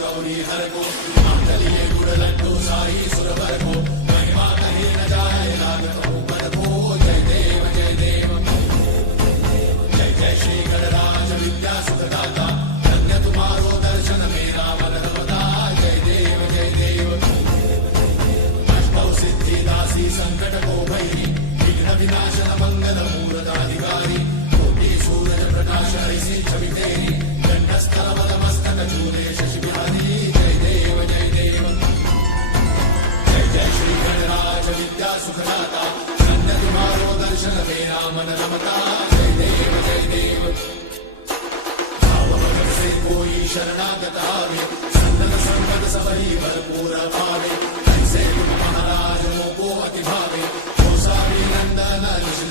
गौरी हर को मांगलिये गुड़ लड्डू साई सुरवर को महिमा कहीं न जाए लागत ऊपर को जय देव जय देव जय जय श्री गणराज विद्या सुखदाता धन्य तुम्हारो दर्शन मेरा मन रमता जय देव जय देव अष्टौ सिद्धि दासी संकट को भैरी विघ्न विनाशन मंगल मूर्ताधिकारी कोटि सूरज प्रकाश ऐसी छवि तेरी गंडस्थल मस्तक चूरे शशि बिहारी जय देव जय देव जय जय श्री गणराज विद्या सुखदाता धन्य तुम्हारो दर्शन मेरा मन रमता जय देव जय देव भाव भगत से कोई शरणागत आवे